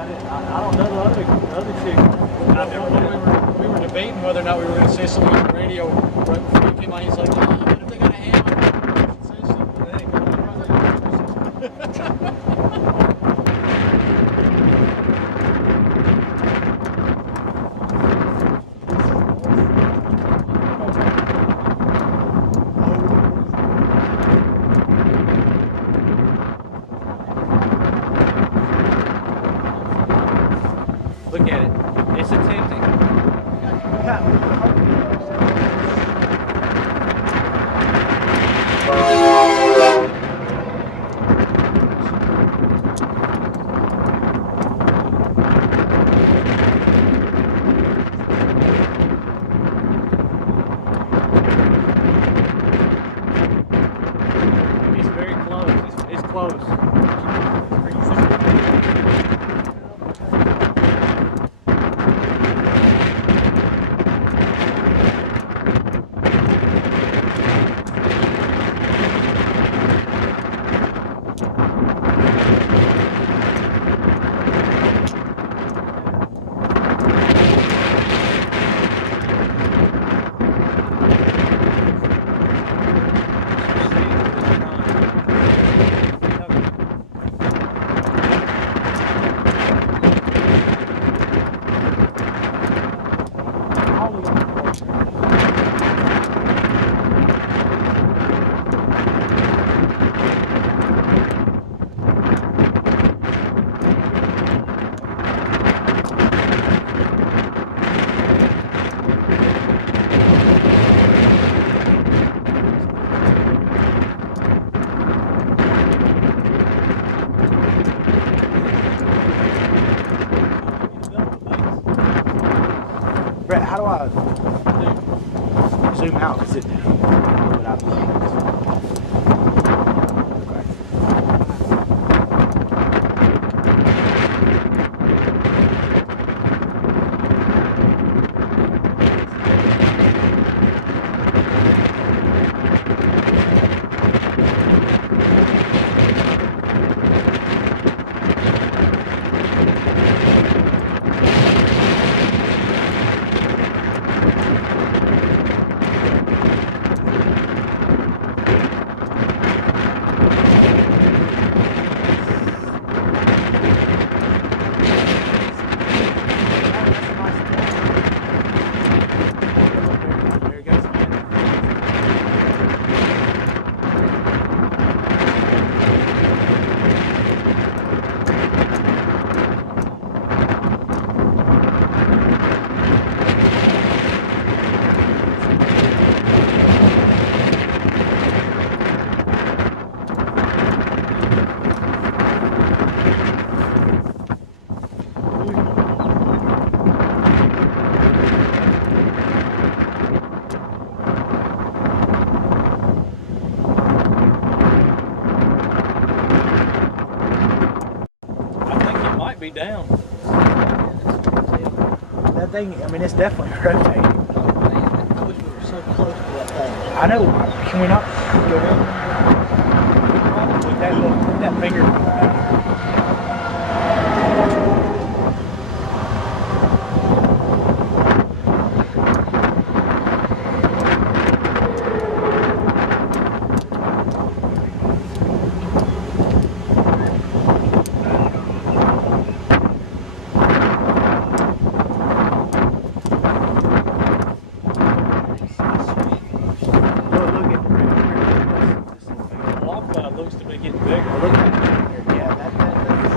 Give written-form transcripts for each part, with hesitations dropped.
I don't know the other chick. We were debating whether or not we were going to say something on the radio right before he came on. He's like, oh, but if they got a hammer, we should say something. Hey, Look at it. It's attempting. It's very close. It's close. Brett, how do I zoom out? Is it without the be down. that thing? I mean, it's definitely rotating. I wish we were so close to that thing. I know. Can we not go in? With that finger. Looks to be getting bigger. Look at that. Yeah, that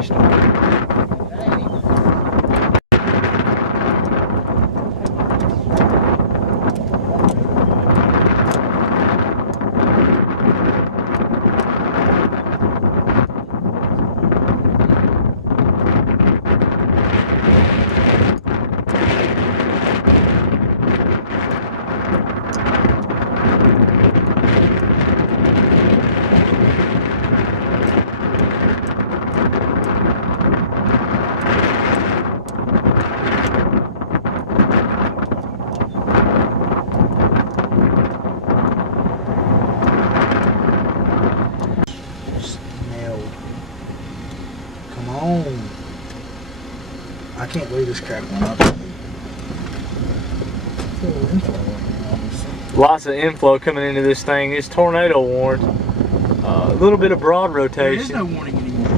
scary story. I can't believe this crap went up. Lots of inflow coming into this thing. It's tornado warned. A little bit of broad rotation. There is no warning anymore.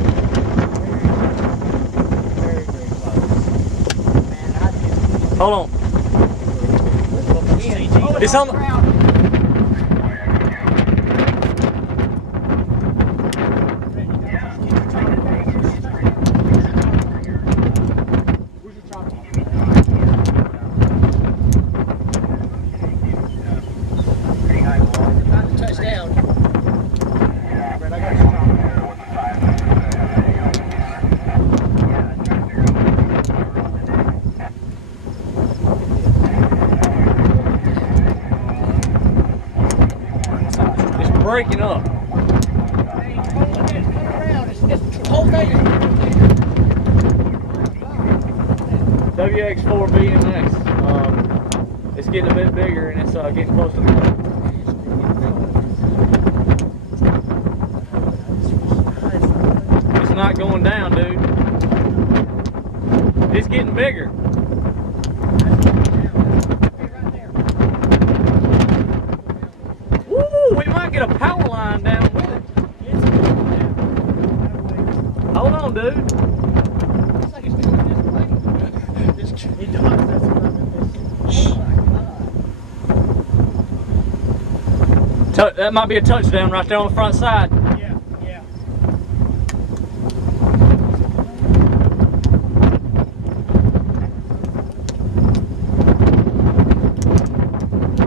Hold on. It's on the ground. Breaking up. WX4 BMX. It's getting a bit bigger and it's getting close to the ground. It's not going down, dude. It's getting bigger. Get a power line down with it. Hold on, dude. Looks like it's doing this way. It does. That's what I'm That might be a touchdown right there on the front side. Yeah, yeah.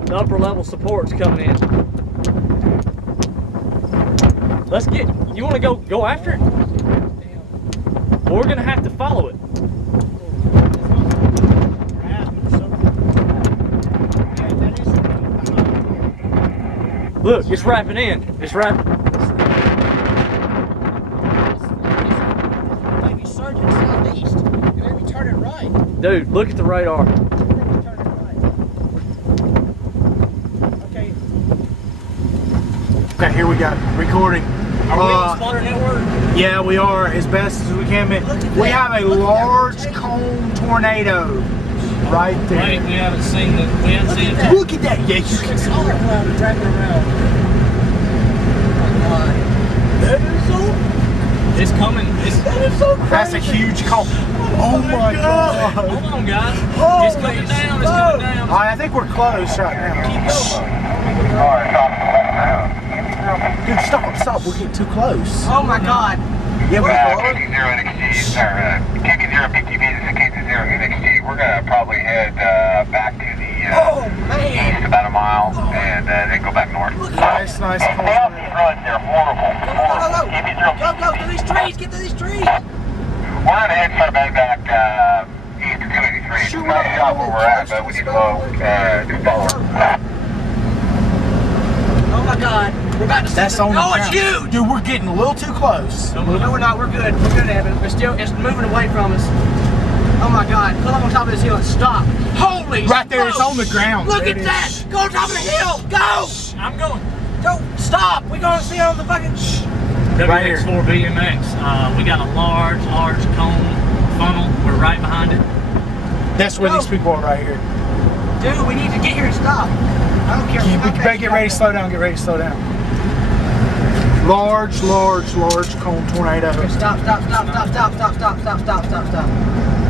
The upper level support's coming in. Let's get, you want to go after it? Well, we're going to have to follow it. Look, it's wrapping in. It's wrapping. Maybe surging southeast. Maybe turn it right. Dude, look at the radar. Maybe turn it right. Okay. Okay, here we go. Recording. Are we on the spotter network? Yeah, we are as best as we can. We have a large cone tornado right there. Wait, we haven't seen it. We haven't seen it. Look at that. Yeah, you can It's all around, dragging around. Oh my God. That is so. It's coming. That is so crazy. That's a huge cone. Oh my God. Hold on, guys. Holy It's coming down. It's coming down. I think we're close right now. Dude, stop. We're getting too close. Oh my God. Yeah, we are. KT0 NXT, or KT0 PTV, this is KT0 NXT. We're going to probably head back to the east about a mile and then go back north. Nice. Stay off these roads, they're horrible. Go to these trees. Get to these trees. We're going to head start back east to 283. It's not a shot where we're at, but we need to go to follow. Oh my God. We're about to see That's on the Oh, it's ground. huge. Dude, we're getting a little too close. No, we're not. We're good. We're good, Evan. It's moving away from us. Oh my God. Pull up on top of this hill and stop. Holy Right there, it's smokes. on the ground. Look There at it that. is. Go on top of the hill. Go. I'm going. Go. Stop. We're going to see it on the fucking... Right here. WX4 BMX. We got a large cone funnel. We're right behind it. That's where these people are right here. Dude, we need to get here and stop. I don't care. You better get ready to slow down. Get ready to slow down. Large cone tornado. Stop.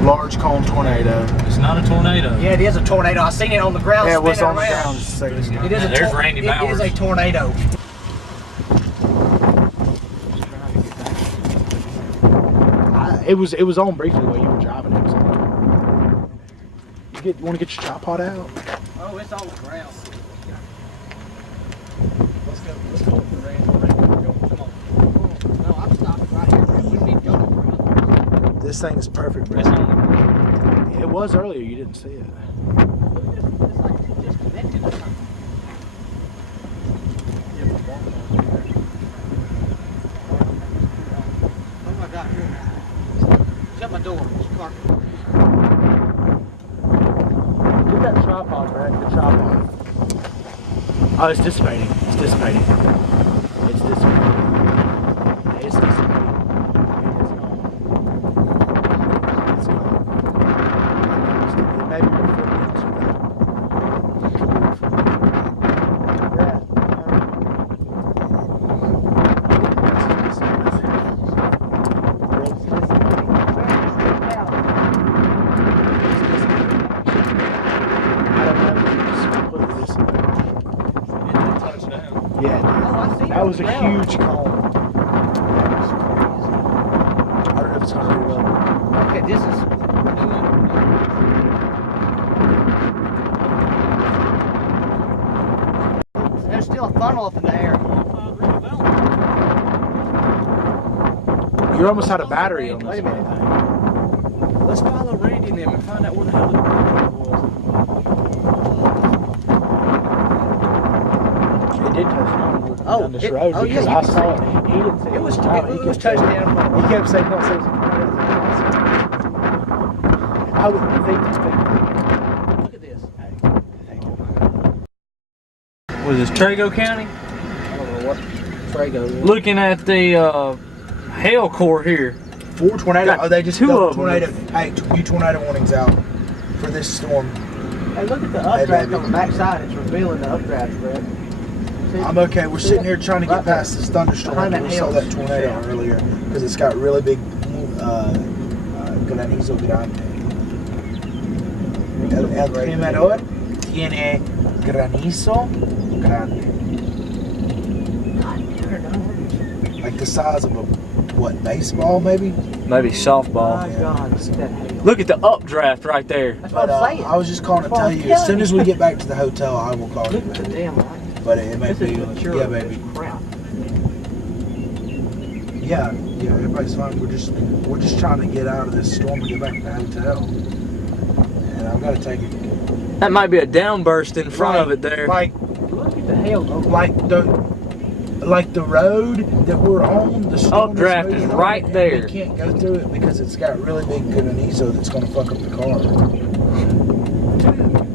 Large cone tornado. It's not a tornado. Yeah, it is a tornado. I seen it on the ground. Yeah, it was spinning on the around. ground just a second ago. It is a There's Randy It Bowers. is a tornado. It was on briefly while you were driving. It was on. Want to get your tripod out? Oh, it's on the ground. Let's go with the range. Come on. No, I'm stopping right here. We need to go to the ground. This thing is perfect, bro. It's on. It was earlier. You didn't see it. Look at this. It's like it's disconnected or something. Oh my God, here. Shut my door. It's car. Get that tripod, Brad. The tripod. Oh, it's dissipating. It's dissipating. It's dissipating. It's dissipating. It's gone. It's gone. It may be reflecting elsewhere. It could be reflecting. Brad. Yeah, Oh, I see. that was a huge cone. I don't know if it's gonna reload. Okay, this is. There's still a funnel up in the air. You almost had a battery on this. Wait a minute. Let's follow Randy and them and find out where the hell the was. It did touch down Oh, down this it- road oh, because yeah, I you saw it. He didn't say It was out. He it was kept saying- touchdown. He kept saying, no, say I would think. Look at this. Was this Trago County? I don't know what Trago is. Looking at the hail core here. 4 tornado. Got Oh, they just two got of them. tornado. Hey, new tornado warnings out for this storm. Hey, look at the Hey, updraft baby. on the backside. It's revealing the updraft, Fred. See? I'm okay. We're sitting here trying to get Right there. past this thunderstorm. Behind that We saw hail. that tornado Yeah. earlier because it's got really big granizo grande. El primador tiene granizo grande. Like the size of a, what, baseball maybe? Maybe softball. My God, look at that hail. Look at the updraft right there. That's But what I'm saying. I was just calling to That's what tell I'm you, as soon telling as you. we get back to the hotel, I will call you. Look at the damn light. But it may This be, is mature. yeah, baby. Crap. Yeah, everybody's fine. We're just trying to get out of this storm and get back to the hotel. And I've got to take it. That might be a downburst in front of it there. Like Look at the hail. like the road that we're on, the storm Updraft moving is on, right and there. We can't go through it because it's got really big granizo that's going to fuck up the car.